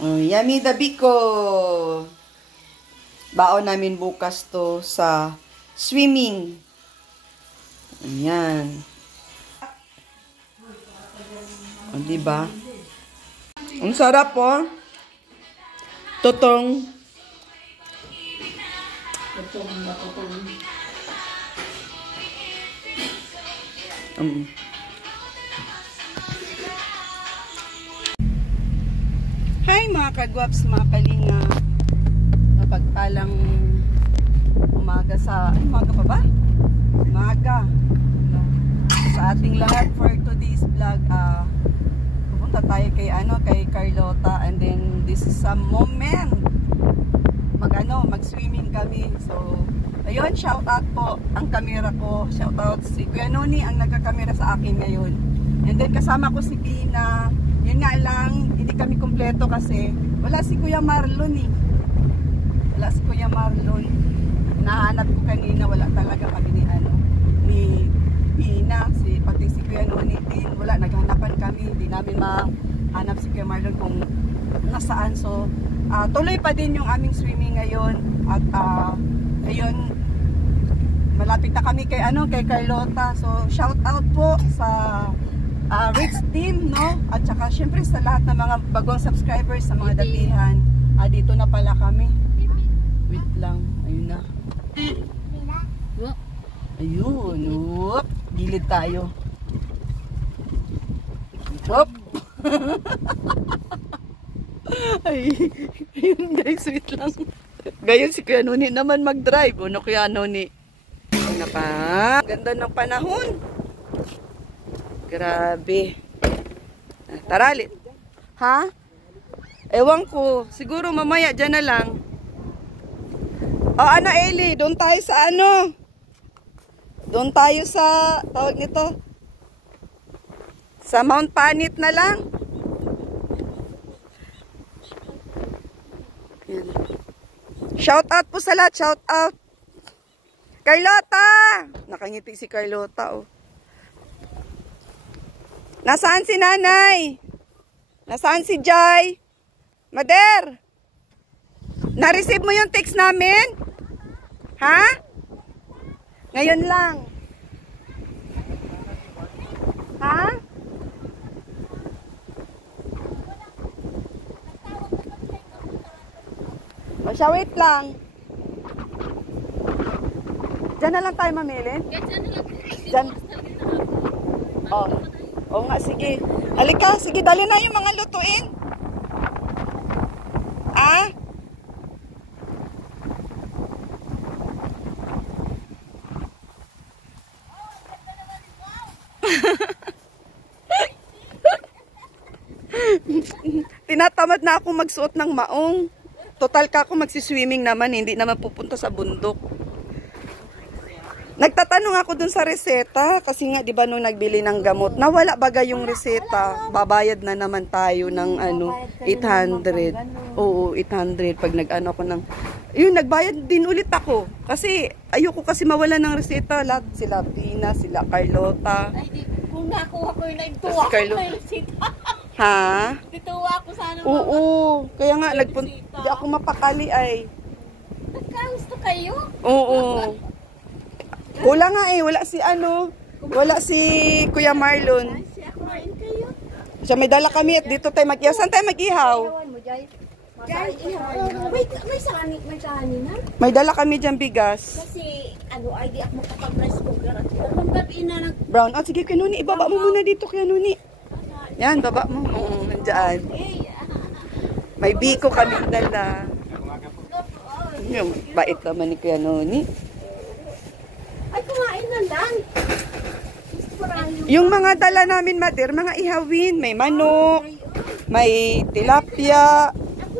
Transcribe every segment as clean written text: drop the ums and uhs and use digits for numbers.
Oh, yummy the biko. Baon namin bukas to sa swimming. Ayan. O, diba? Ang sarap po. Totong. Hi mga kagwaps, mga kalinga. Mapagpalang umaga sa... Ay, umaga pa ba? Umaga. Sa ating lahat for today's vlog, pupunta tayo kay Carlota, and then this is a moment mag-swimming kami. So ayun, shout out po ang kamera ko, shout out si Kuya Noni ang nagkakamera sa akin ngayon, and then kasama ko si Pina. Yun nga lang, hindi kami kumpleto kasi wala si Kuya Marlon wala si Kuya Marlon. Nahanap ko kanina, wala talaga kami ni Pina, pati si Kuya Noni din, wala, naghanapan kami, hindi namin mahanap si Kuya Marlon kung nasaan. So tuloy pa din yung aming swimming ngayon, at ayun, malapit na kami kay Carlota. So shout out po sa Rich Team, no? At saka syempre sa lahat ng mga bagong subscribers, sa mga datihan. Dito na pala kami. Wait lang, ayun na. Ayun, whoop. Gilid tayo. Whoop. Ay, ayun guys, sweet lang. Gayon si Kuya Noni naman mag-drive. Ano Kuya Noni? Ano pa? Ganda ng panahon. Grabe. Tara, lit. Ha? Ewan ko. Siguro mamaya dyan na lang. O ano, Eli? Doon tayo sa ano? Doon tayo sa, tawag nito, sa Mount Panit na lang. Shout out po sa lahat. Shout out. Carlota! Nakangiti si Carlota, oh. Nasaan si nanay? Nasaan si Jai? Mader! Na-receive mo yung text namin? Ha? Ngayon lang. Ha? O siya, wait lang. Diyan na lang tayo mamili. Diyan. Oh. Oo nga, sige. Halika, sige, dali na yung mga lutuin. Ah? Tinatamad na ako magsuot ng maong. Total ka ako magsiswimming naman, hindi naman pupunta sa bundok. Nagtatanong ako dun sa reseta kasi nga 'di ba nung nagbili ng gamot, nawala bagay yung reseta. Babayad na naman tayo ng 800. Oo, 800 pag nag-ano ko ng yun, nagbayad din ulit ako kasi ayoko kasi mawala ng reseta. Lahat sila Pina, sila Carlota. Ay, kung nakuha ko yun, nagtuwa ko yung reseta. Ha? Dituwa ako sana. Oo, kaya nga di ako mapakali ay. Nagkagusto kayo? Oo. Wala nga wala si Kuya Marlon. Ay, siya kumain kayo. Siya may dala kami at dito tayo mag-ihaw. Saan tayo mag-ihaw? Wait, may sani na? May dala kami dyan bigas. Kasi, ay di ako makapag-rice cooker. At ang gabi na Brown. Oh, sige, Kuya Noni. Ibaba mo muna dito, Kuya Noni. Yan, baba mo. Oo, nandyan. May biko kami dala. Yung bait naman ni Kuya Noni. Ay, kumain na lang. Yung mga dala namin, Mader, mga ihawin. May manok, may tilapia. Ako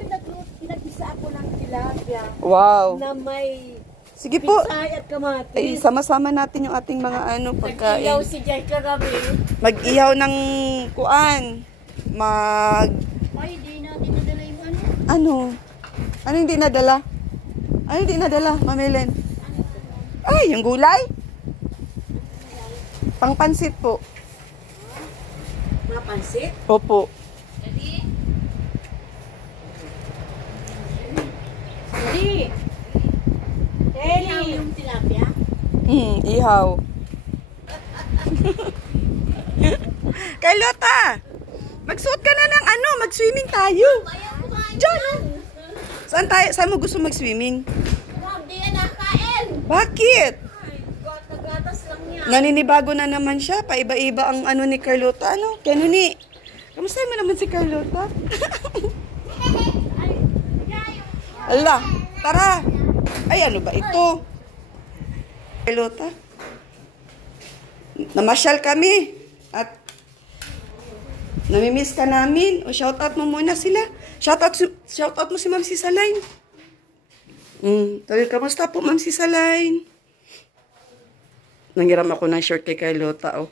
nag-isa ako ng tilapia. Wow. Na may sige po. pisay at kamatis. Ay, sama-sama natin yung ating mga pagkain. Nag-ilaw si Jai kagabi. Mag-ihaw ng kuan. Ay, di natin nadala yung ano. Ano? Ano hindi nadala? Ano hindi nadala, Mamelen? Ay, yung gulay? Pangpansit po. Mga pansit? Opo. Teddy! Teddy! Yung tilapia? Ihaw. Carlota! Magsuot ka na ng ano, mag-swimming tayo. Diyan. Saan tayo? Saan mo gusto mag-swimming? Ma'am, di yan nakain. Bakit? Ay, gata-gatas lang yan. Naninibago na naman siya. Paiba-iba ang ano ni Carlota. Ano? Kenuni. Kamusta mo naman si Carlota? Ala, tara. Ay, ano ba ito? Carlota. Namasyal kami. At namimiss ka namin. O shoutout mo muna sila. Shoutout mo si Ma'am Sisaline. Tawag, kamusta po Ma'am Sisaline? Nangiram ako ng short kay Carlota, oh.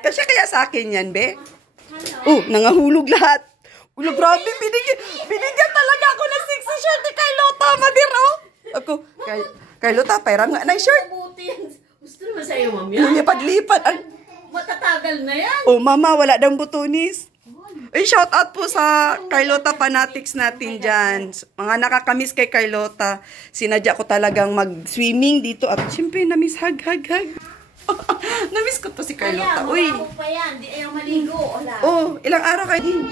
Kasi kaya sa akin yan, be? Oh, nangahulog lahat. Ulo, grabe, binigyan talaga ako ng 6 shirt ni Carlota, madir, oh. Ako, Carlota, pairam nga ng shirt. Gusto naman sa'yo, ma'am, yan. Lipat-lipat. Matatagal na yan. Oh, mama, wala daw butunis. Ay, shout out po sa Carlota fanatics natin dyan. Mga nakakamiss kay Carlota. Sinadya ko talagang mag-swimming dito. At syempre, namiss hug. Namiss ko to si Carlota. Uy. Kaya, pa yan. Di ayaw maligo. Wala. Oh, ilang araw kayo din.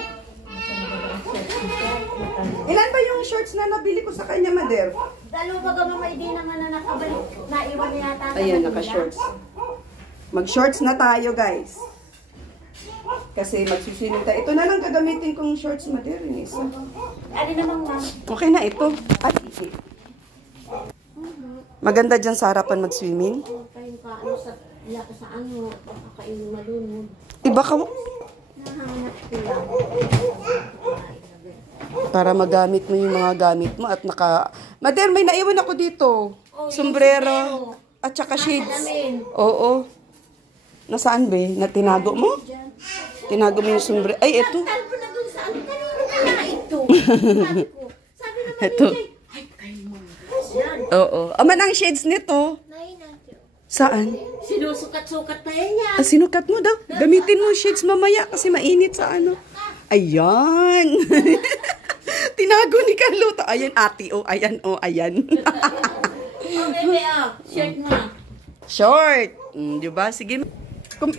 Ilan ba yung shorts na nabili ko sa kanya, Mader? Dalo ba gamang may di naman na nakabalik? Naiwan niya yata. Ayan, naka-shorts. Mag-shorts na tayo, guys. Kasi magsiswimming tayo. Ito na lang gagamitin kong shorts, Mader. Ano naman, ma'am? Okay na ito. At maganda dyan sa harapan mag-swimming. Kayo ka, ano sa ano, kakain malunod. Iba ka Nahanap ko lang. para magamit mo yung mga gamit mo at naka... Mader, may naiwan ako dito. Sombrero. At saka shades. Oo. Nasaan ba? Na tinago mo? Tinago mo yung sombrero. Ay, ito. Talpo na dun sa ano. Kanino kaya ito? Sabi naman Ito. ay, kayo mo. Yan. Oo. Aman ang shades nito. Saan? Sinusukat-sukat na yan. Ah, sinukat mo daw. Gamitin mo shades mamaya kasi mainit sa ano. Ayan. Tinago ni Carlota. Ayan, ate. Oh, ayan. Oh, ayan. Okay, shirt mo. Short. Diba? Sige.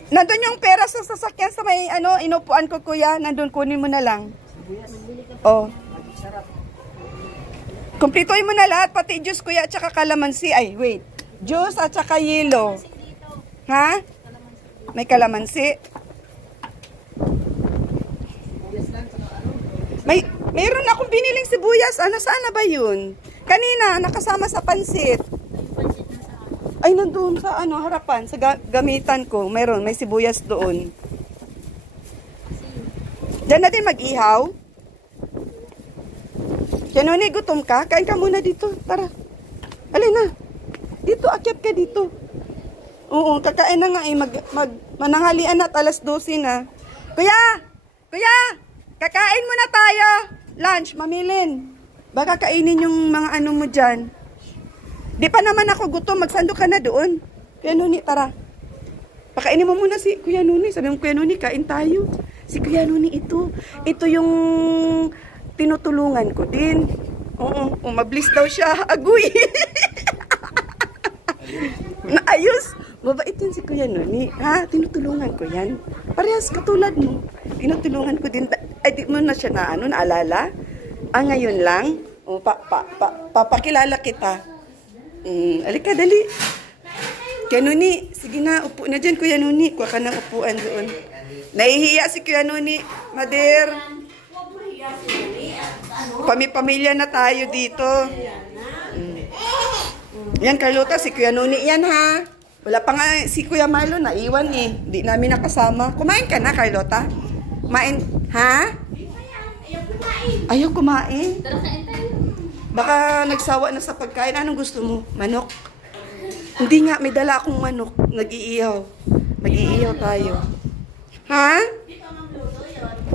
Nandun yung pera sa sasakyan sa may ano, inupuan ko, kuya. Nandun, kunin mo na lang. Oh. Kumplituin mo na lahat, pati juice, kuya, at saka kalamansi. Ay, wait. Juice at saka yelo. Ha? May kalamansi. Mayroon akong biniling sibuyas. Ano, saan na ba yun? Kanina, nakasama sa pansit. Ay, nandun sa ano, harapan. Sa gamitan ko. May sibuyas doon. Diyan natin mag-ihaw. Kenoni, gutom ka? Kain ka muna dito. Tara. Alin na. Dito, akyat ka dito. Oo, kakain na nga eh. Mananghalian na at alas 12 na. Kuya! Kuya! Kakain muna tayo! Lunch, mamilin. Baka kainin yung mga ano mo dyan. Di pa naman ako gutom. Magsando ka na doon. Kuya Nuni, tara. Pakainin mo muna si Kuya Nuni. Sabi mo, Kuya Nuni, kain tayo. Si Kuya Nuni ito. Ito yung tinutulungan ko din. Oo, mablis daw siya. Agoy! Naayos. Mabait yun si Kuya Nuni. Ha? Tinutulungan ko yan. Parehas katulad mo. Tinutulungan ko din. Ay, di mo na siya na ano, naalala? Ah, ngayon lang? O, papakilala kita. Alika, dali. Kuya Nuni, sige na, upo na dyan, Kuya Nuni. Kuha ka ng upuan doon. Nahihiya si Kuya Nuni. Mader. Pamilya na tayo dito. Yan, Carlota, si Kuya Nuni yan, ha? Wala pa nga si Kuya Marlon, naiwan eh. Hindi namin nakasama. Kumain ka na, Carlota? Kumain, ha? Ayaw kumain. Baka nagsawa na sa pagkain. Anong gusto mo? Manok? Hindi nga, may dala akong manok. Nag-iihaw. Mag-iihaw tayo. Ha?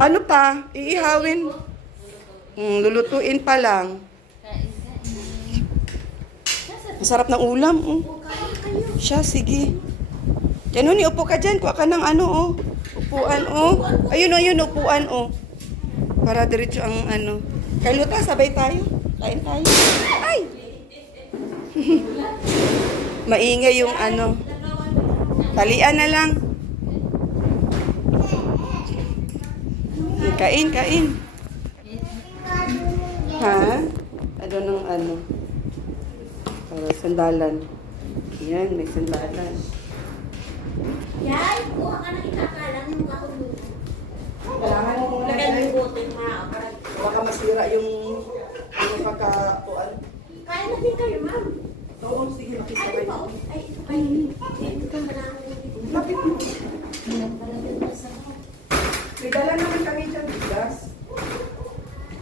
Ano pa? Iihawin. Lulutuin pa lang. Masarap ng ulam. Siya, sige. Yan o, upo ka dyan. Kuha ka ng ano, oh. Upuan, oh. Ayun, upuan, oh. Para diretso ang ano. Carlota, sabay tayo. Kain tayo. Ay! Maingay yung ano. Talian na lang. Kain, kain. Ha? Ano ng ano? Sandalan. Yan, may sandalan. Yan, kuha ka ng ikakalang yung kahulutan. Kailangan mo muna Lagyan guys. yung butin mga aparat. Baka masira yung pagkatuan. Kaya na din kayo, ma'am. Oo, sige, Ay, makisabay. ito pa, oh. Ay, ito kayo. Ito ka na. Lapit mo. Ay, May dala naman kami dyan, bigas.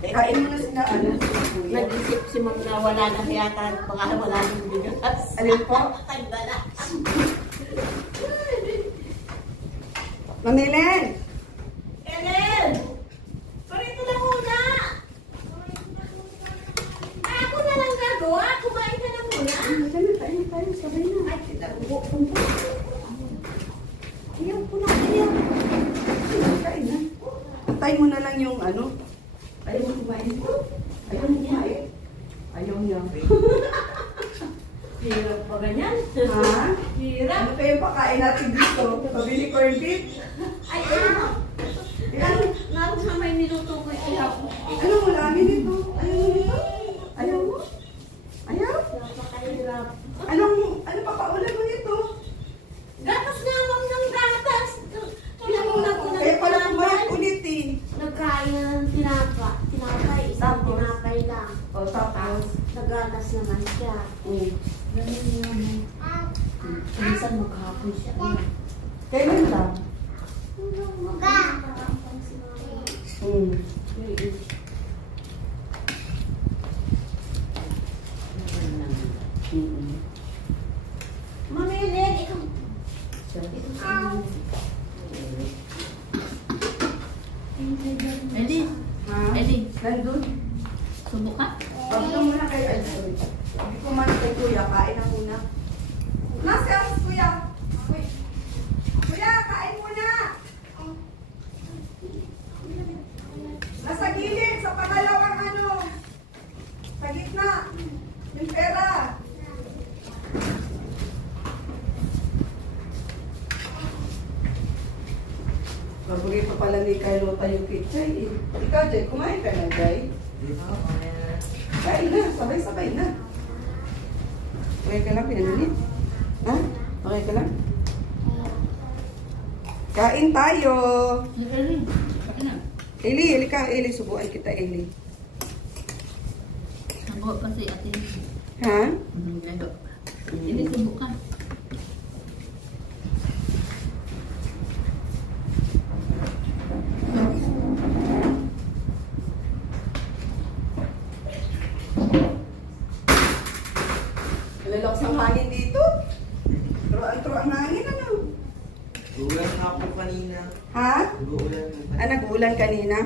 Kain mo na sila, ano, sila kuya. nag-isip si ma'am na wala na yata. Baka wala ng bigas. Alin po? Tagdala. Mamilin! Ellen! Parito na muna! Ay, ako na lang gagawa. Kumain ka na muna. Tayo, sabay na. Ay, titago. Ayaw ko na. Ayaw. Kain na. Antay mo na lang yung ano. Ayaw mo kumain. Ayaw mo kumain. Ayaw niya. Hirap pa ganyan. Ha? Hirap. Ano kayo pakain natin dito? Pabili corned beef? Ay, ano? Naroon na may niluto ko ihap. Ano mo namin ito? Ayaw mo nito? Ayaw mo? Ayaw? Napakahirap. Ano papaulan mo nito? Gatas nga, ma'am, ng gatas. Tinamuna ko ng Kaya pala kumain ulit eh. nagkain ng tinapay, isang Tapos? tinapay lang. O tapos? Nagatas naman siya. Ganun yun. Minsan maghapon siya. Kailan lang? Hmm. Mamilin, ikaw. Eddie, Ha? Eddie, Nandun? subok ka? Pagka muna kay Alfred. Hindi ko man kay Kuya, kain na muna. Nasa Kuya? Kuya, kain muna! Nasa gilid, sa pangalawang ano. Sa gitna. Yung pera. Paborito pala ni Carlota yung kitchay. Ikaw, Jay, kumain ka na, Jay? Kain na, sabay-sabay na. Okay ka lang, pinanulit? Ha? Okay ka lang? Kain tayo! Eddie, kain na. Eli, Eli ka, Eli, subuan kita, Eli. Subok pa si ate. Ha? Gado. Eddie, subok ka. Lalakas ng hangin dito. Tro ang hangin, ano? Ulan nga po kanina. Ha? Ulan. Ah, nag-uulan kanina?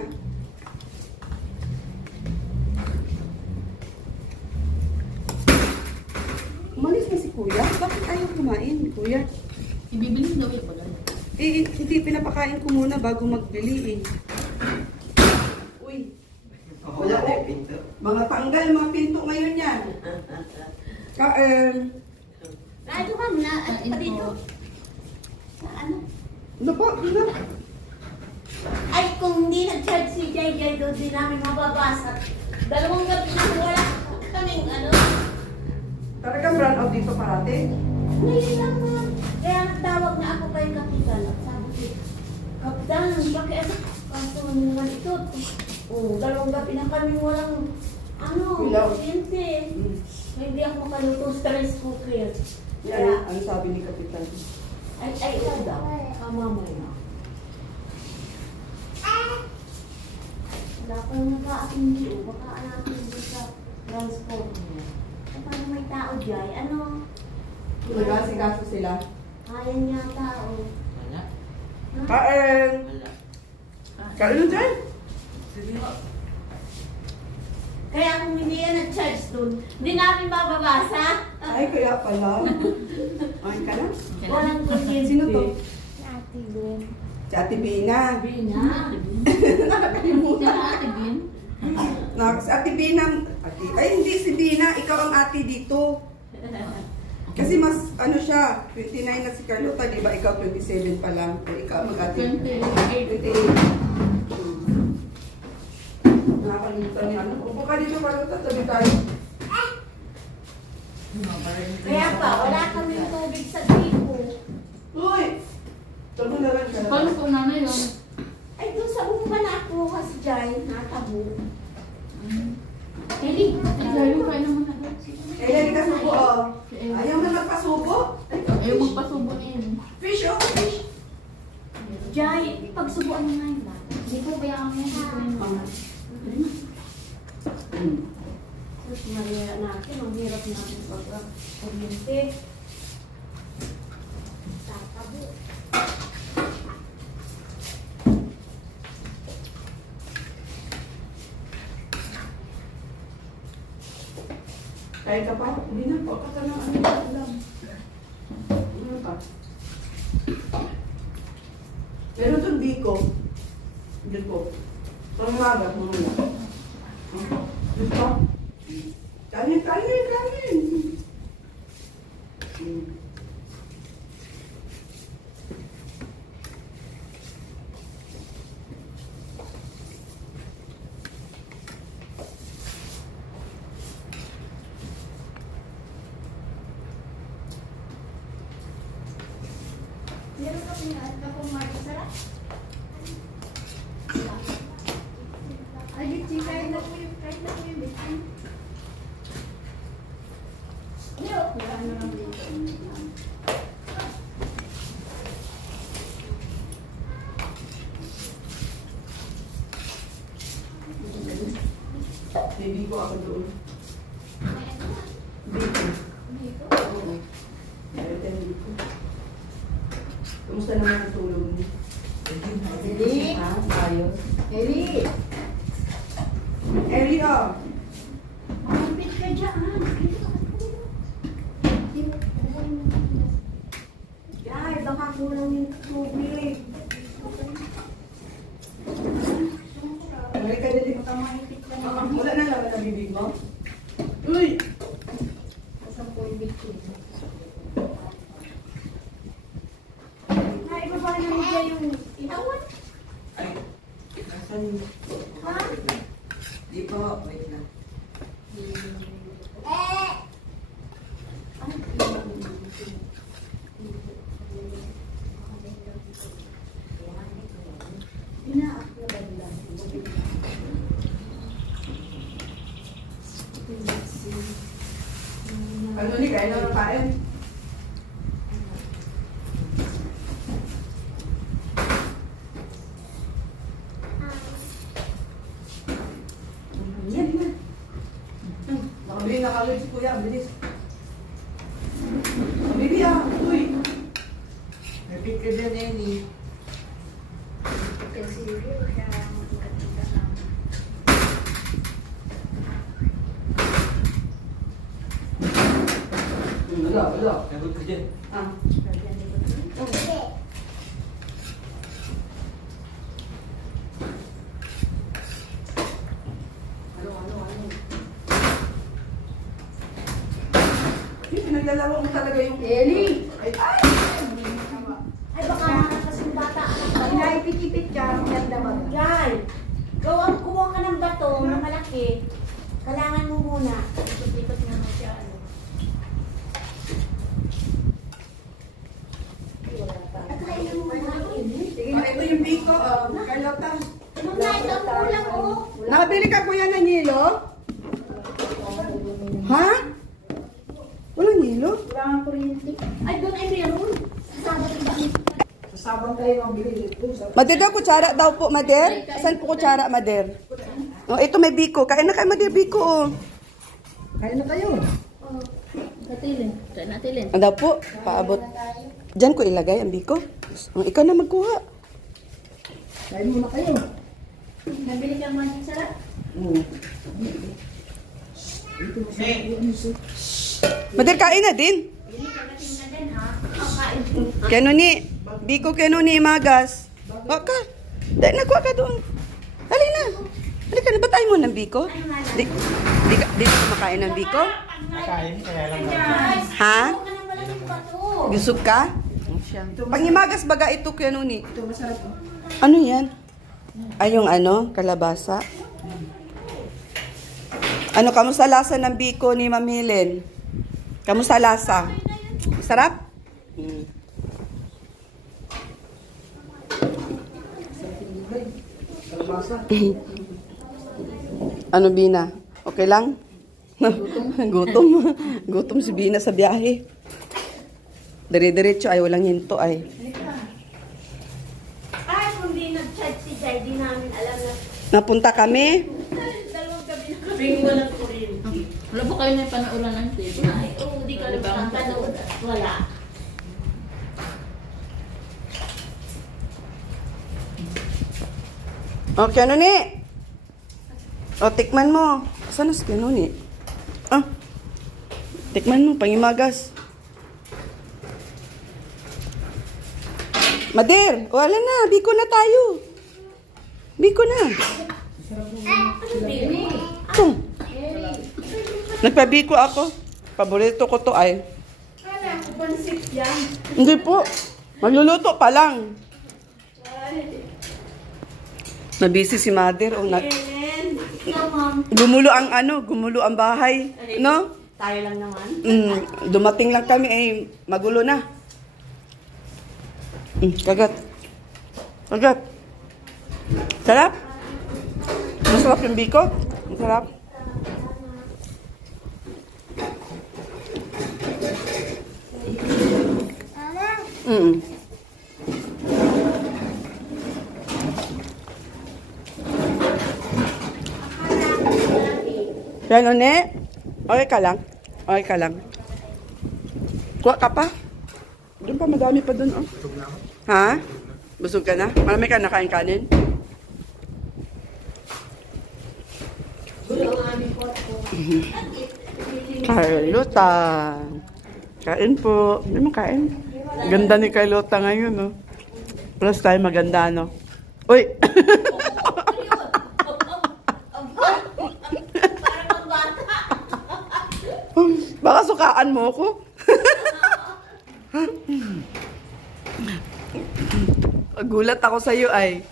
Umalis na si Kuya? Bakit ayaw kumain, Kuya? Ibibili daw ito lang. Hindi, pinapakain ko muna bago magbili eh. Uy, Wala na yung pinto. mga tanggal, mga pinto ngayon yan. Ito ka muna. At pa dito. Sa ano? Ano po? Ano? Ay, kung hindi nag-charge si JJ doon, di namin mababasa. Dalawang gabi na wala kaming ano. Talagang brand out dito parate? Ngayon lang na. Kaya nagtawag na ako kay Kapitan. Sabi ko, Kapitan, pakiano? Kaso naman ito. Dalawang gabi na kami walang ano, Ilaw. kuryente. Hindi ako makaluto stress cooker. Yan, ano sabi ni Kapitan? Ay, ikaw daw. Kamamay na. Wala kang nag-aatindi o. Baka natin dito sa transport mo. E paano may tao dyan? Ano? Nag-asikaso sila. Kaya niya tao. Wala. Kain! Wala. Kain na dyan? Sige nga. Kaya kung hindi yan nag-charge doon, hindi namin mababasa. Ay, kaya pala. Ay, ka na? Walang kuryente. Sino to? Ate Gwen. Si Ate Bina. Bina. Siya na ate Bin. Si Ate Bina, ay hindi si Bina, ikaw ang ate dito. Kasi mas, ano siya, 29 na si Carlota, di ba? Ikaw 27 pa lang. O ikaw mag-ate. 28. Nakakalimutan niya. Upo ka dito, Carlota, tabi tayo. Kaya pa, wala kami tubig sa tipo. Uy! Tabo na lang siya. Paano po nanay yun? Ay, doon sa umba na ako kasi dyan, natabo. Kelly, Ayaw kayo naman na. Eh, yan ka subo, oh. Ayaw na magpasubo? Ayaw magpasubo niya yun. Fish, oh, fish. Jai, pagsubuan mo nga yun ba? Hindi po kaya kami yan. Tapos Maria natin, ang hirap natin pag-kuryente. Tatabo. Kaya ka pa? Hindi na po. Kata ng ano na alam. Ano pa? Meron doon biko. Dito. Pangmaga, pangmaga. Dito. Kanin, kanin, kanin. Meron ka pinaan ka kung sarap? Ay, Gitsi, kain na po yung bitin. Wala na lang dito. May biko ako doon. Biko. Oo. Meron tayong biko. Kumusta naman ang tulog mo? Eli! Ha? Ayos. Eli! Eli, oh. Malapit ka dyan. Ay, baka kulang yung tubig. Balik ka dali. Wala na naman ang bibig mo? Uy! Asan po yung bitin? Ay, baba naman dyan yung itawan. Ay, nasan yun? Ha? Di po, wait lang. Ano ni, kain na ng kain? Yan na. Nakabili na kagad si Kuya, bilis. Bibi ah, uy. Napit ka dyan, Ellie. Wala. Nagot ka dyan. Ah. Pinaglalaro mo talaga yung... Eli! Ay! Ay, baka kasi yung bata anak ka. Naipit-ipit ka, ang ganda ba? Jai, kuha ka ng bato na malaki. Kailangan mo muna. Ikot-ikot nga mo siya. At kainin mo muna. Ito yung biko, Carlota. Mama, ito ang kulang ko. Nakabili ka Kuya ng Nilo? Ha? Walang Nilo? Wala nga kuryente. Ay, doon ay meron. Sasabat ang dami. Sasabang tayo ang bilhin ito. Mader daw, kutsara daw po, Mader. Saan po kutsara, Mader? Oh, ito may biko. Kain na kayo, Mader, biko. Oh. Kain na kayo. Natilin. Try natilin. Ano daw po? Paabot. Diyan ko ilagay ang biko. Ikaw na magkuha. Kain muna kayo. Nabili kang magic sarap? Mader, kain na din. Bili ka natin na din, ha? Ang kain. Kano ni? Biko kano ni Magas? Baka. Dahil nakuha ka doon. Dali na. Halika na, ba't ayaw mo ng biko? Di ka kumakain ng biko? Nakain, kaya lang. Ha? Huwag ka nang malamig pa to. Busog ka? Pangimagas baga ito, Kuya Nuni. Ito, masarap. Ano yan? Ay, yung ano, kalabasa. Ano, kamusta lasa ng biko ni Ma'am Helen? Kamusta lasa? Sarap? Ano, Bina? Okay lang? Gutom. Gutom si Bina sa biyahe. Dire-diretso ay walang hinto ay. Ay, kung di nag-chat si Jai, di namin alam na Napunta kami. dalawang gabi na kami walang kuryente. Wala ba kayo na panaulan ng table? Ay, oo, di ka nakapanood at wala. Okay, ano ni? O, tikman mo. Saan na si ano ni? Ah. Tikman mo, pangimagas. Mader, wala na. Biko na tayo. Biko na. Ito. Nagpabiko ako. Paborito ko to ay. Kala ko pansit yan. Hindi po. Magluluto pa lang. Nabisi si Mother. O, Ellen, ikaw ma'am. gumulo ang bahay. No? Tayo lang naman. Dumating lang kami magulo na. Kagat. Kagat. Sarap? Masarap yung biko? Masarap? Yan, ne? Okay ka lang? Okay ka lang? Kuha ka pa? Doon pa, madami pa doon, oh. Ha? Busog ka na? Marami ka nakain kanin? Carlota. Kain po. Hindi mo kain. Ganda ni Carlota ngayon, no? Plus tayo maganda, no? Uy! Baka sukaan mo ako. Gulat ako sa iyo ay.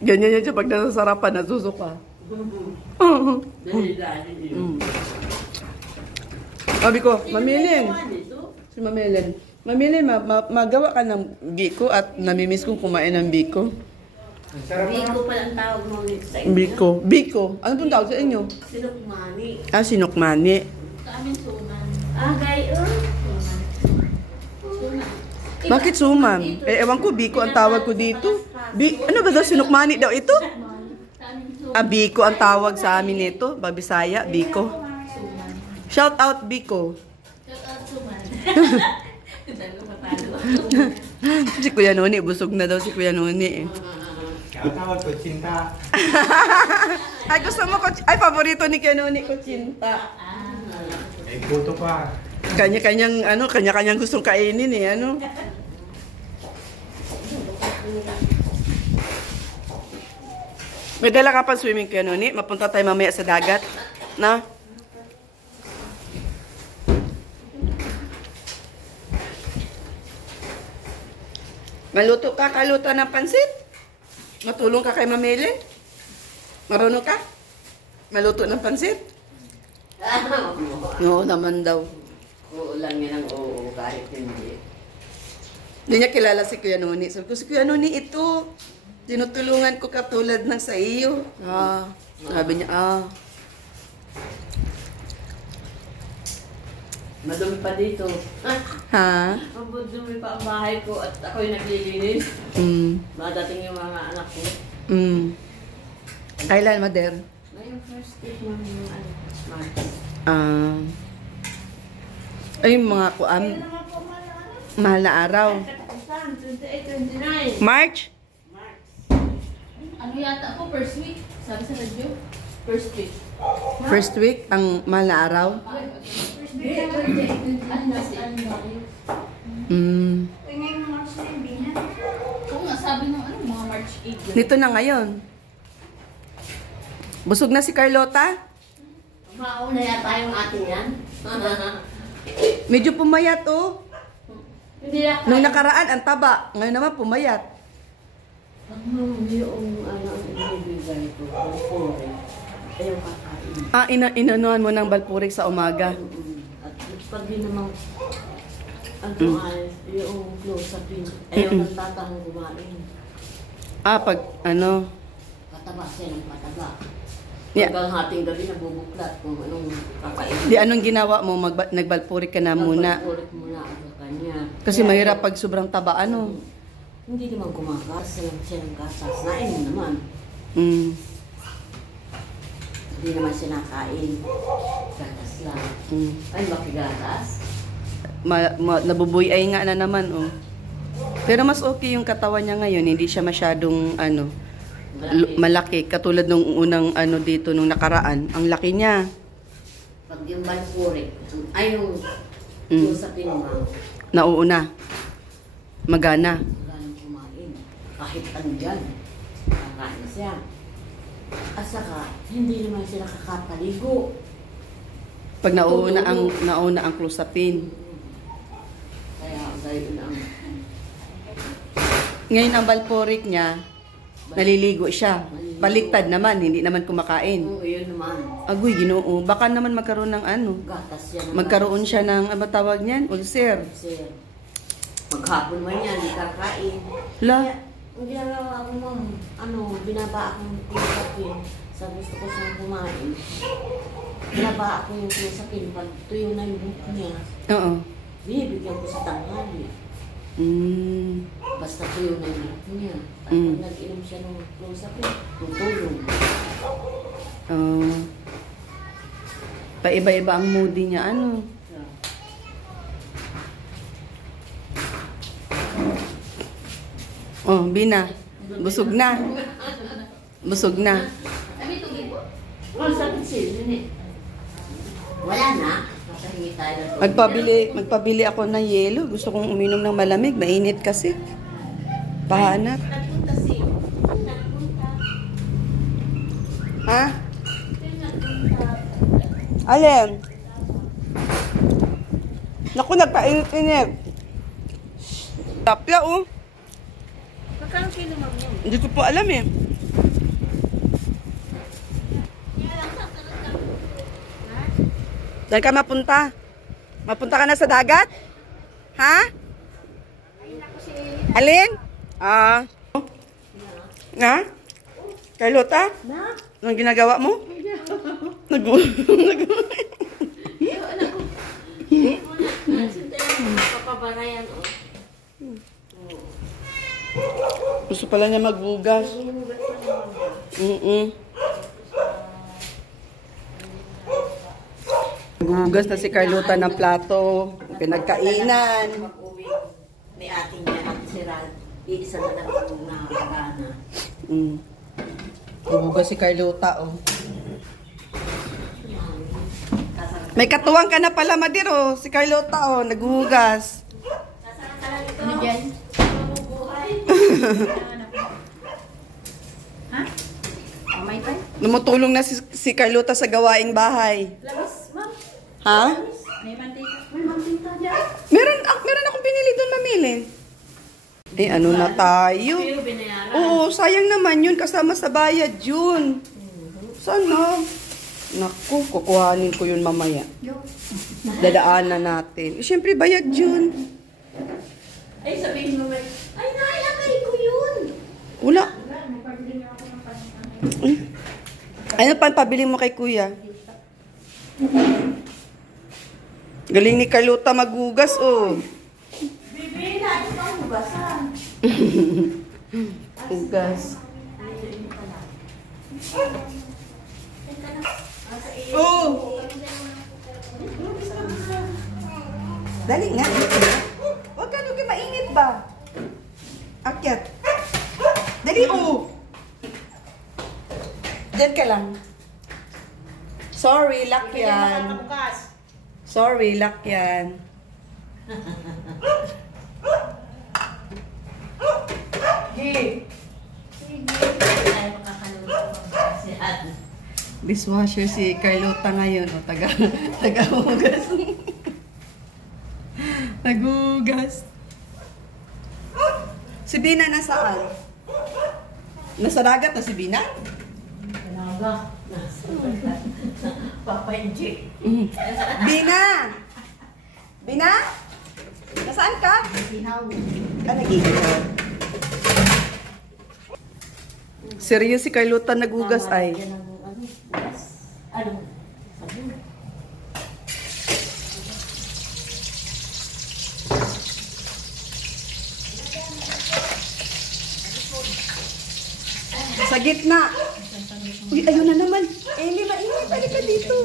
Ganyan yan siya pag nasasarapan, nasusuka. Sabi ko, Mamilin. Si Mamilin. Mamilin, magawa ka ng biko at namimiss kong kumain ng biko. Biko pala ang tawag mo sa inyo. Biko. Biko. Ano pong tawag sa inyo? Sinukmani. Ah, sinukmani. Sa amin sunan. Ah, gayon. Sunan. Bakit suman? Ewan ko, biko ang tawag ko dito. Ano ba daw, sinukmani daw ito? Sa amin sunan. Ah, biko ang tawag sa amin nito. Babisaya, biko. Shout out, biko. Shout out sunan. Dalo matalo. Si Kuya Noni, busog na daw si Kuya Noni. Tawag ko, Cinta. Ay, gusto mo, ay, paborito ni Kuya Noni, kutsinta. May puto pa. Kanya-kanyang gustong kainin ano. May dala ka pa swimming, Kuya Noni. Mapunta tayo mamaya sa dagat. Na? Maluto ka, kaluto ng pansit? Matulong ka kay Mamilin? Marunong ka? Maluto ng pansit? Oo naman daw. Oo lang yan ang oo, kahit hindi. Hindi niya kilala si Kuya Noni. Sabi ko, si Kuya Noni ito. Tinutulungan ko katulad ng sa iyo. Ah, sabi niya, ah. Madumi pa dito. Ha? Madumi pa ang bahay ko at ako'y naglilinis. Madating yung mga anak ko. Kailan, Mader? Ngayong first day ng ano, March. Ay, mga kuan. Mahal na araw. 28, 29. March? Ano yata ako, first week? Sabi sa radyo? First week. First week, ang mahal na araw. Ngayong March na yung binan. Kung nga sabi ng mga March 8 yun. Nito na ngayon. Busog na si Carlota? Mauna yata yung ating yan. Medyo pumayat oh. Hindi na Nung nakaraan, ang taba. Ngayon naman, pumayat. Yung ano ang ibibigay ko. Ayaw kakain. Inanuhan mo ng balpurik sa umaga. At pag di namang ay yung close-up yun. Ayaw ng tatang kumain. Pag ano. Pataba siya ng pataba. Yeah. Hanggang hating gabi nabubuklat kung anong kakain. Di anong ginawa mo? Nagbalpurik ka na muna. Nagbalpurik muna ako sa kanya. Kasi mahirap pag sobrang taba. Ano? Hindi naman kumakas. Siya ng kasas. Nain mo naman. Mm. Hindi naman siya nakain. Gatas lang. Mm. Ay, bakit gatas? Nabubuy ay nga na naman oh. Pero mas okay yung katawan niya ngayon, hindi siya masyadong ano malaki katulad nung unang ano dito nung nakaraan. Ang laki niya. Pag yung balpurik, ay yung usapin mo, Nauuna. Magana. wala nang kumain. Kahit andyan, kakain siya. At saka, hindi naman siya nakakapaligo. Pag nauna ang clozapine. Kaya, gayon ang Ngayon ang balporik niya, naliligo siya. Baliktad naman, hindi naman kumakain. yun naman. Agoy, Ginoo. Baka naman magkaroon ng ano. Gatas yan. Magkaroon siya ng, ano tawag niyan? Ulcer. Kasi, maghapon man yan, hindi kakain. La. Ang ginagawa ko, ma'am, binaba akong kusapin sa gusto ko siyang kumain. Binaba ako yung kusapin pag tuyo na yung buhok niya. Oo. Binibigyan ko sa tanghali. Basta tuyo na yung buhok niya. At pag nag-inom siya ng kusapin, tutulong. Paiba-iba ang moody niya, ano. Oh, Bina. Busog na. Busog na. Abi, tubig po? Wala sakit siya, yun eh. Wala na. Nakahingi tayo ng Magpabili ako ng yelo. Gusto kong uminom ng malamig. Mainit kasi. Pahanap. Nagpunta siya. Nagpunta. Ha? Nagpunta. Alin? Naku, nagpainit-init. Tapya, oh. Magkano kilo ma'am yun? Hindi ko po alam eh. Saan ka mapunta? Mapunta ka na sa dagat? Ha? Alin? Nga? Carlota? Anong ginagawa mo? Papabarayan, oh. Gusto pala niya magbugas. Magbugas na si Carlota ng plato. Pinagkainan. Pag-uwi ni ating niya at si Rad, iisa na lang ang nakakagana. Magbugas si Carlota, oh. May katuwang ka na pala, Madir, oh. Si Carlota, oh. Naghuhugas. Ano dyan? Ha? Oh, may time? Lumutulong na si Carlota sa gawaing bahay. Labas ma'am. Ha? May mantika. May mantika dyan. Meron akong pinili doon, mamili. Eh, ano na tayo? Pero binayaran. Oo, sayang naman yun. Kasama sa bayad yun. Sana. Naku, kukuhanin ko yun mamaya. Dadaanan natin. Eh, syempre, bayad yun. Ay, sabihin mo, ay, nailagay ko yun. Wala. Ano pa pabili mo kay kuya? Galing ni Carlota maghugas, oh. Bibi, natin pa ang hugasan. Hugas. Oh! Dali nga. Huwag ka nung mainit ba? Akyat. Dali, oh! Diyan ka lang. Sorry, lock yan. Sorry, lock yan. Hey! Sige. Tayo makakalimutan si Ad. Dishwasher si Carlota ngayon. O, taga-hugas. Tagugas. Si Bina nasaan? Nasa dagat na si Bina? Talaga. Papa Enji. Bina! Bina? Nasaan ka? Nag-iihaw. Seryoso si Carlota nagugas ay. Ano? Sabon. Sa gitna. Uy, ayun na naman. Eli, mainit. Halika dito.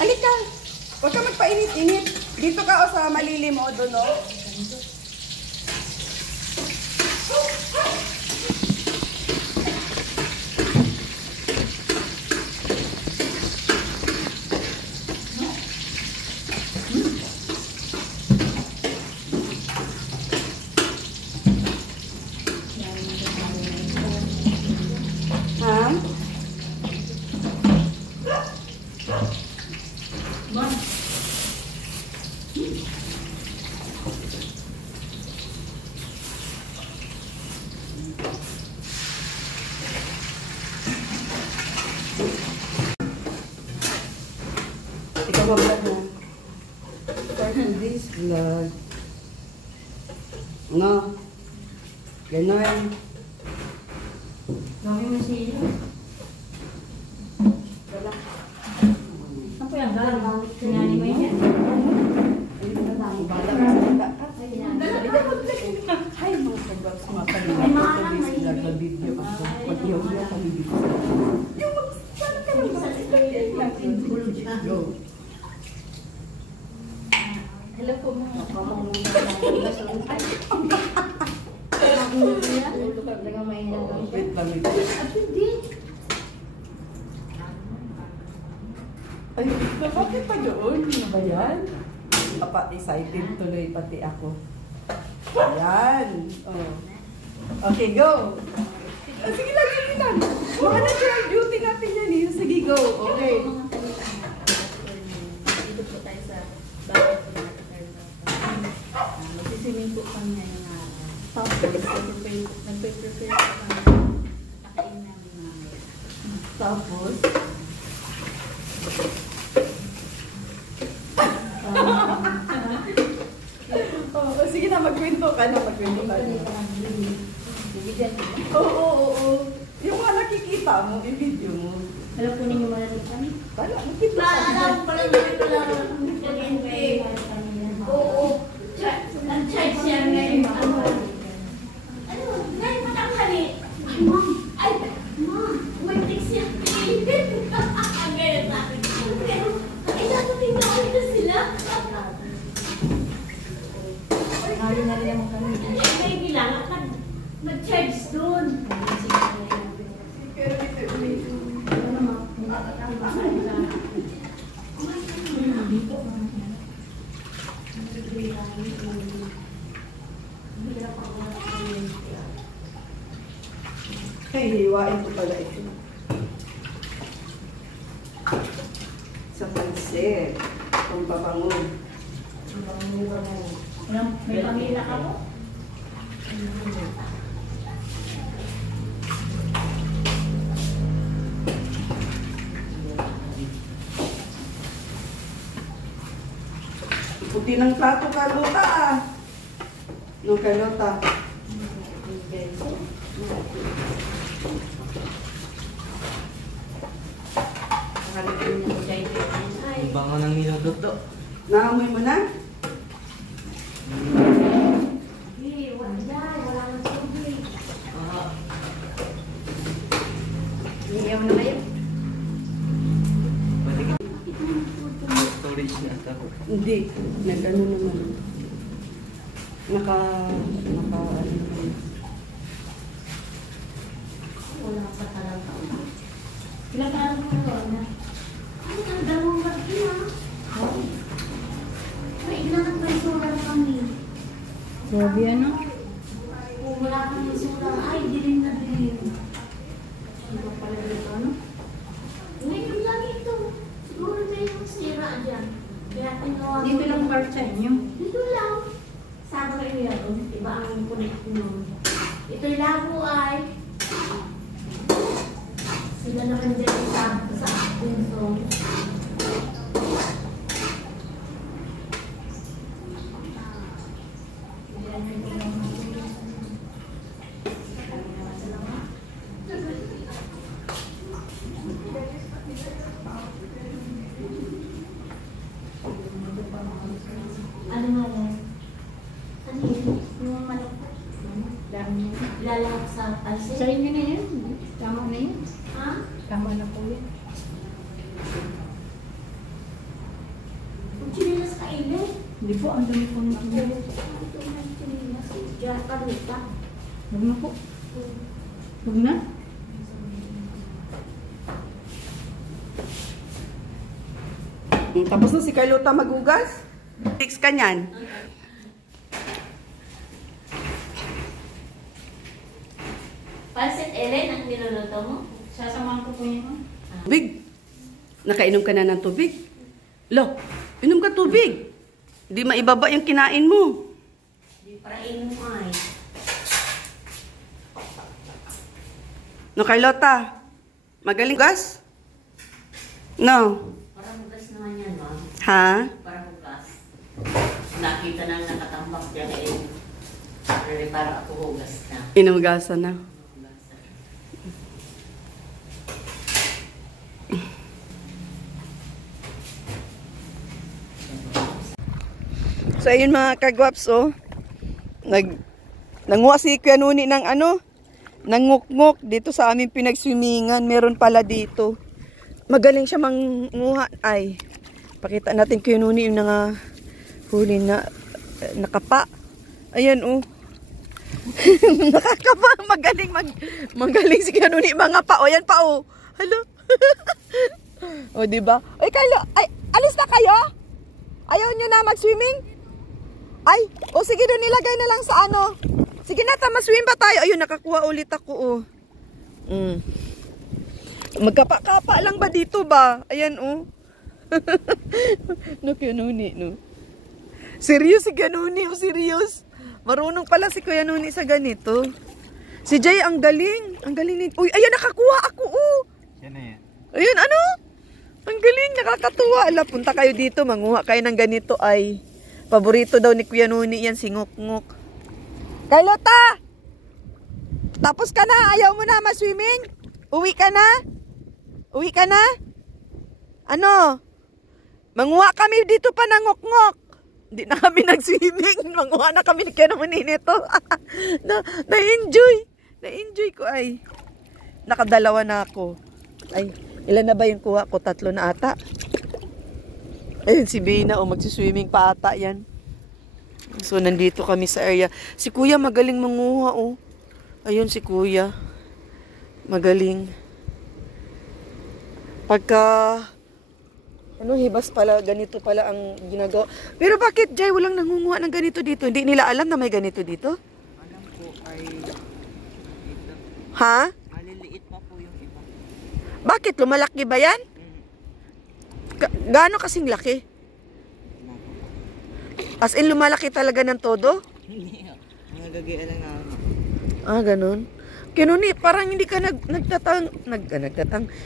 Halika. Huwag ka magpainit-init. Dito ka o sa malilim o doon o. Ha? Ikaw mag-vlog na. Start with this vlog. Ano? Ganon. Mami mo siya. Wala. Ako yung galang. Sinani mo yan. Hi mga kabags, mga palimutan ko this vlog na video ako. Mag-ihaw kami dito. Yung mag-sana ka lang. Go. Hello po mga. Wait lang. Ay, bakit pa doon? Ano ba yan? Excited tuloy pati ako. Ayan. Oh. Okay, go. Sige lang, sige lang. Mga natural beauty natin yan eh. Sige, go. Okay. Dito po tayo sa bahay po ng magsisimming po kami ngayong araw. Tapos, nagpe-prepare po kami. Nakain namin mamaya. Tapos, oh, sige na, magkwento ka na. Bibigyan ko. Oo. Yung mga nakikita mo, i-video mo. Alam po ninyo malalit kami? Wala, nakikita Alam pala dito lang ang kuryente. Oo. Nag-charge siya ngayon. Ano? Ngayon mo nang hali. Ay, ma'am. Ay, ma'am. May text siya. Ang ganyan natin. Pero, ay, dadating na ulit na sila. Kali na rin naman kami. Eh, may bilang. Nag-charge doon. Ay, hiwain ko pala ito. Sa pansit. Kung papangon. May pamilya ka po? Puti ng plato, Carlota ah. No, Carlota. Bango ng niluto. Naamoy mo na? Iiyaw na kayo? Pwede ka. Storage na ito. Hindi. Nag-ano naman. Ano naman. Wala pa talaga. Ilang araw mo na? Ano ang dalawang gabi na? May ilan may sura kami. Grabe ano? Kung wala kang sura, ay, dilim na dilim. Ano pala dito? ano yan, iba ang connect nyo. Ito'y labo ay sila naman din sa punso. Ano nga yan? Ano yun? Yung manok? Dami. Lalahak sa alsin? Sa inyo na yan. Tama na yan. Ha? Tama na po yan. Kung chinilas ka init. Hindi po, ang dami po ng Ito na chinilas. Diyan ka nita. Huwag na po. Huwag na. Tapos na si Carlota magugas. Fix ka niyan. Pansit Ellen, ang niluluto mo? Sasamahan ko po yun. Tubig. Nakainom ka na ng tubig? Lo, inom ka tubig. Hindi maibaba yung kinain mo. Di para inom ay. No, Carlota, magaling gas? No. Para bugas naman yan, ma'am. Ha? Para bugas. Nakita nang nakatambak dyan eh. Pero para ako hugas na. Inugasan na. So, ayun mga kagwaps, oh. Nanguha si Kuya Nuni ng ano, nangukngok dito sa aming pinagswimingan. Meron pala dito. Magaling siya manguha. Ay, pakita natin Kuya Nuni yung huli na nakapa. Ayan, oh. Nakakapa. Magaling si Kuya Nuni mga pa. O, yan pa, oh. Hello? O, diba? Oy, Carlo, ay, alis na kayo? Ayaw nyo na mag-swimming? Ay, o sige doon nilagay na lang sa ano. Sige na, maswim ba tayo? Ayun, nakakuha ulit ako, oh. Magkapa-kapa lang ba dito ba? Ayan, oh. No, Kuya Nuni, no. Serious si Kuya Nuni, oh, serious. Marunong pala si Kuya Nuni sa ganito. Si Jay, ang galing. Ang galing ni... Uy, ayan, nakakuha ako, oh. Yan na yan. Ayun, ano? Ang galing, nakakatuwa. Ala, punta kayo dito, manguha kayo ng ganito ay... Paborito daw ni Kuya Nuni yan, si nguk-nguk. Carlota! Tapos ka na? Ayaw mo na ma-swimming? Uwi ka na? Uwi ka na? Ano? Manguha kami dito pa ng nguk-nguk. Hindi na kami nag-swimming. Manguha na kami ni Kuya Nuni nito. Na-enjoy. Na-enjoy ko ay. Nakadalawa na ako. Ay, ilan na ba yung kuha ko? 3 na ata. Ayun si Bina, oh, magsiswimming pa ata yan. So, nandito kami sa area. Si Kuya magaling manguha, oh. Ayun si Kuya. Magaling. Pagka, hibas pala, ganito pala ang ginagawa. Pero bakit, Jay, walang nangunguha ng ganito dito? Hindi nila alam na may ganito dito? Alam ko ay... Ha? Maliliit pa po yung iba. Bakit? Lumalaki ba yan? Gaano kasing laki? As in, lumalaki talaga ng todo? Hindi nga. Nagagaya lang ako. Ah, ganun. Kinuni, parang hindi ka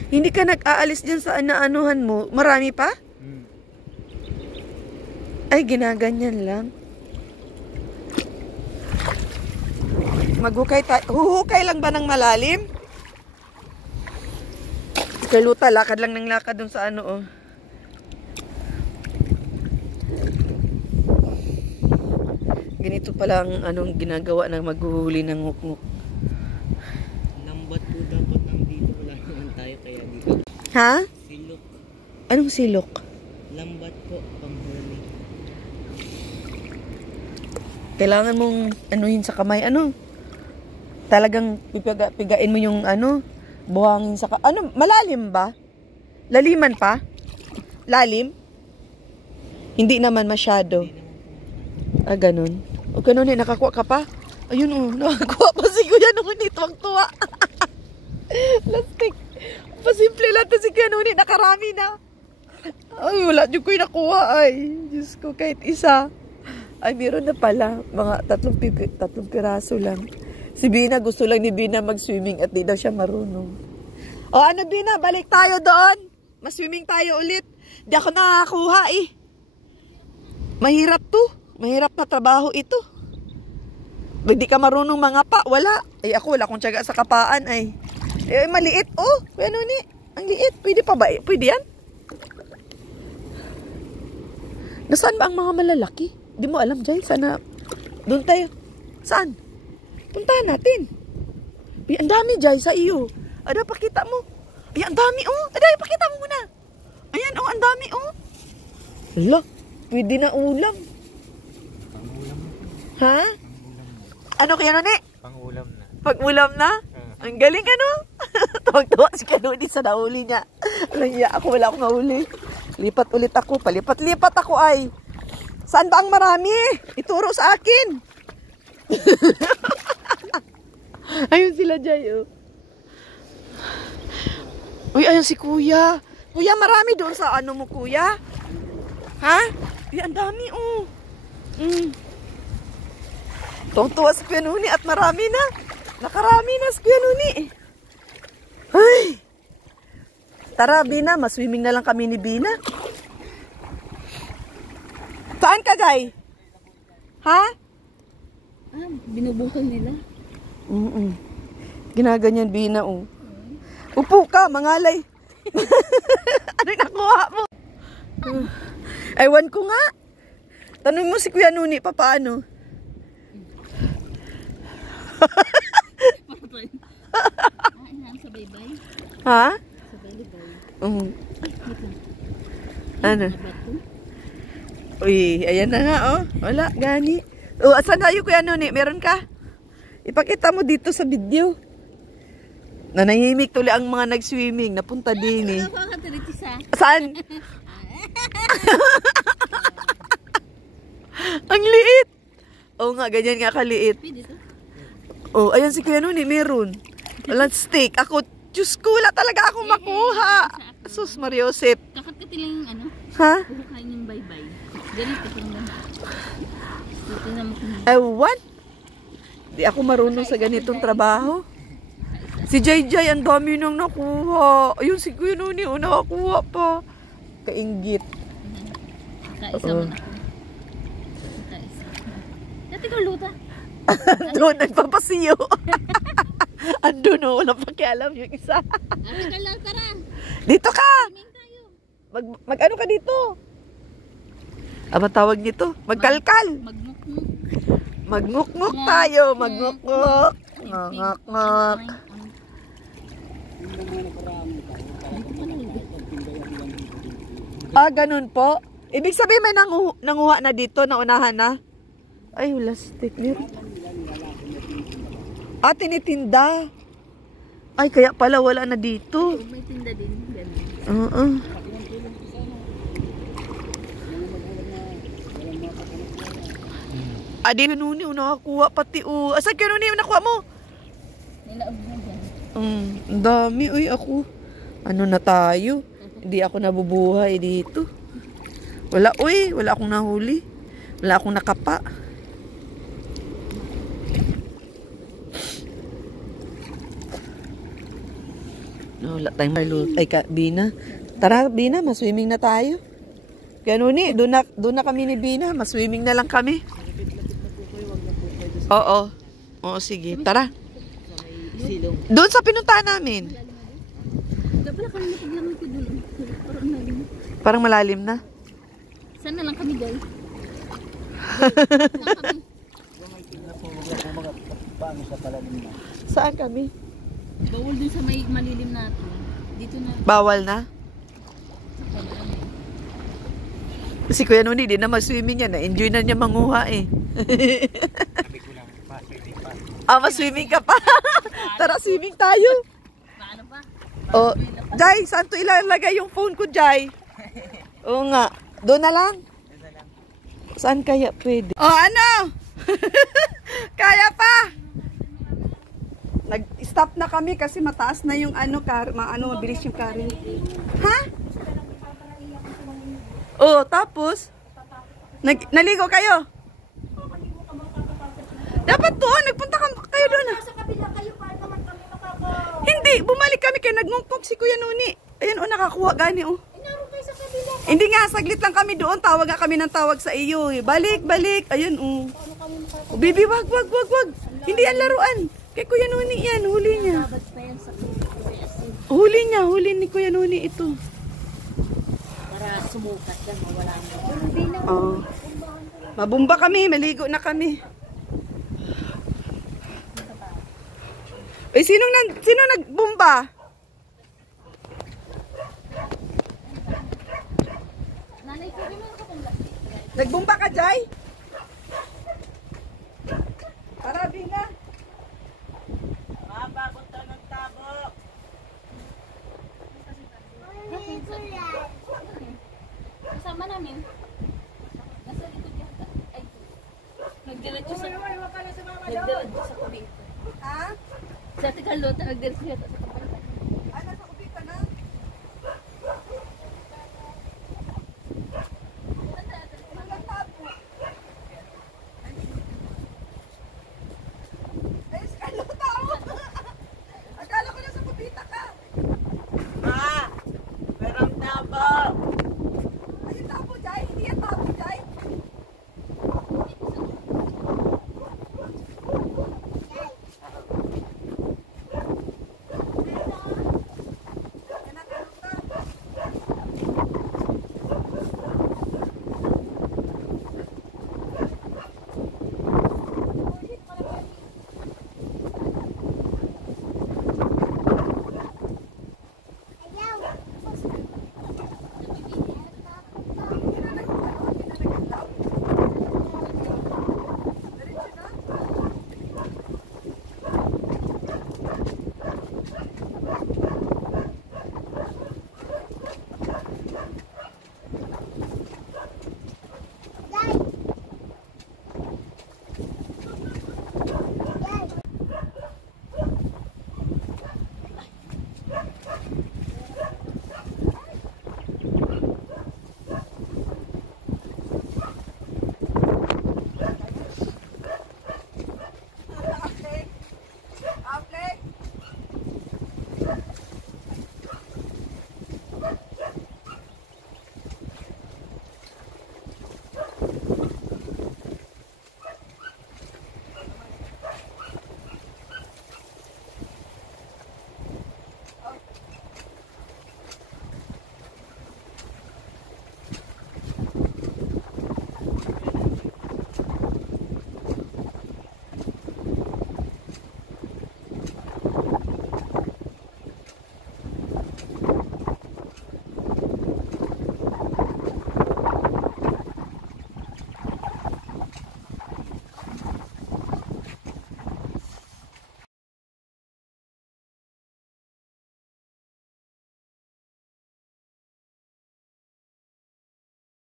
hindi ka nag-aalis dyan sa anaanuhan mo. Marami pa? Ay, ginaganyan lang. Maghukay tayo. Huhukay lang ba ng malalim? Kaluta, lakad lang ng lakad dun sa ano, oh. Ganito pala ang anong ginagawa ng maghuhuli ng nguk-nguk. Lambat po dapat ang dito. Wala naman tayo kaya dito. Ha? Silok. Anong silok? Lambat po panghuli. Kailangan mong anuhin sa kamay. Ano? Talagang pigain mo yung ano, buhangin sa ano, malalim ba? Laliman pa? Lalim? Hindi naman masyado. Ah, ganun. O ganun eh, nakakuha ka pa? Ayun oh, nakakuha pa si Kuya Nuni, tuwang-tuwa. Lastik. Pasimple lang to si Kuya Nuni, nakarami na. Ay, wala dyan ko yung nakuha ay. Diyos ko, kahit isa. Ay, meron na pala. Mga tatlong piraso lang. Si Bina, gusto lang ni Bina mag-swimming at di daw siya marunong. O ano Bina, balik tayo doon. Mas-swimming tayo ulit. Di ako nakakuha eh. Mahirap to. Mahirap na trabaho ito. Hindi ka marunong mga pa. Wala. Ay ako, wala akong tiyaga sa kapaan ay. Eh, maliit. Oh, ano ni? Ang liit. Pwede pa ba? Pwede yan? Nasaan ba ang mga malalaki? Di mo alam, Jay. Sana, doon tayo. Saan? Puntahan natin. Ay, ang dami, Jay, sa iyo. Ada, pakita mo. Ay, ang dami, oh. Ada, pakita mo muna. Ayan, oh, ang dami, oh. Hala, pwede na ulam. Pangulam. Ha? Ano kaya nun eh? Pangulam na. Pag-ulam na? Ang galing, ano? Tuwag-tuwa si Kanuni sa nahuli niya. Nahiya ako, wala akong nahuli. Lipat ulit ako. Palipat-lipat ako ay. Saan ba ang marami? Ituro sa akin. Ayun sila, Jay. Oh. Uy, ayun si Kuya. Kuya, marami doon sa ano mo, Kuya. Ha? Uy, ang dami, oh. Tuwang-tuwa si Kuya Nuni at marami na. Nakarami na si Kuya Nuni. Ay. Tara, Bina. Maswimming na lang kami ni Bina. Saan ka, Jay? Ha? Binubuhol nila. Ginaganyan, Bina, oh. Upo ka, mangalay. Ano yung nakuha mo? Ewan ko nga. Tanong mo si Kuya Nuni, paano? Sa baybay. Ha? Sa baybay. Ano? Uy, ayan na nga, oh. Wala, gani. Oh, asan tayo, Kuya Nuni? Meron ka? Ipakita mo dito sa video. Nanahimik tuloy ang mga nag-swimming. Napunta din eh. Saan? Ang liit. Oo nga, ganyan nga kaliit. Oh, ayan si Kuya Nuni, meron. Walang steak. Ako, Diyos ko, wala talaga akong makuha. Sus, Mariosep. Kakat-kati lang yung ano. Ha? Kukain yung baybay. Ganito lang ganito. Dito na mo kumain. Ewan. Di ako marunong sa ganitong trabaho. Si JJ, ang dami nang nakuha. Ayun, si Kuya Nuni, nakakuha pa. Kainggit. Kaisa mo na ako. Kaisa. Dati ko luta. Doon, nagpapasiyo. Andun, no, walang pakialam yung isa. Ate Carla, tara. Dito ka! Swimming tayo. Mag-ano ka dito? Aba tawag nito? Magkalkal. Magmukmuk. Magnguk-nguk tayo. Magnguk-nguk. Ngok-ngok. Ah, ganun po. Ibig sabihin may nanguha na dito, naunahan na. Ay, plastic. Ah, tinitinda. Ay, kaya pala wala na dito. May tinda din. Ganun. Oo. Adi na Nuni, nakakuha pati. Asan ka Nuni, nakuha mo? Nilaog na dyan. Ang dami. Uy, ako. Ano na tayo? Hindi ako nabubuhay dito. Wala, uy. Wala akong nahuli. Wala akong nakapa. Wala tayong malut. Ay, Bina. Tara, Bina, maswimming na tayo. Kaya Nuni, doon na kami ni Bina. Maswimming na lang kami. Oo. Oo, sige. Tara. Doon sa pinuntahan namin. Wala pala kami napaglamay ko dun. Parang malalim. Parang malalim na. Saan na lang kami, guys? Saan kami? Bawal dun sa may malilim natin. Dito na. Bawal na? Si Kuya Nuni, di na mag-swimming yan. Enjoy na niya manguha eh. Ah, mas-swimming ka pa. Tara, swimming tayo. Paano pa? Oh, Jai, saan to ilalagay yung phone ko, Jai? Oo nga. Doon na lang? Saan kaya pwede? Oh, ano? Kaya pa? Nag-stop na kami kasi mataas na yung ano, mabilis yung current. Ha? Oh, tapos? Naligo kayo? nagngungkok si Kuya Nuni. Ayan, oh, nakakuha gani, oh. Naroon kayo sa kabila. Hindi nga, saglit lang kami doon. Tawag nga kami ng tawag sa iyo. Eh. Balik, balik. Ayun, oh. Oh, Bibi, wag. Hindi yan laruan. Kay Kuya Nuni yan, huli niya. Babad pa yan sa Huli ni Kuya Nuni ito. para sumukat yan, mawala na. Oh. Mabumba kami, maligo na kami. Eh, sino nagbumba? Nanay ko, gano'n ka pong Nagbumba ka, Jai? Tara, Bina. Mababot daw ng tabo. kasama namin. Nasa likod yata. Ay, nagdiretso sa... Nagdiretso sa kubi. Ha? Sa Tigalota, nagdiretso yata sa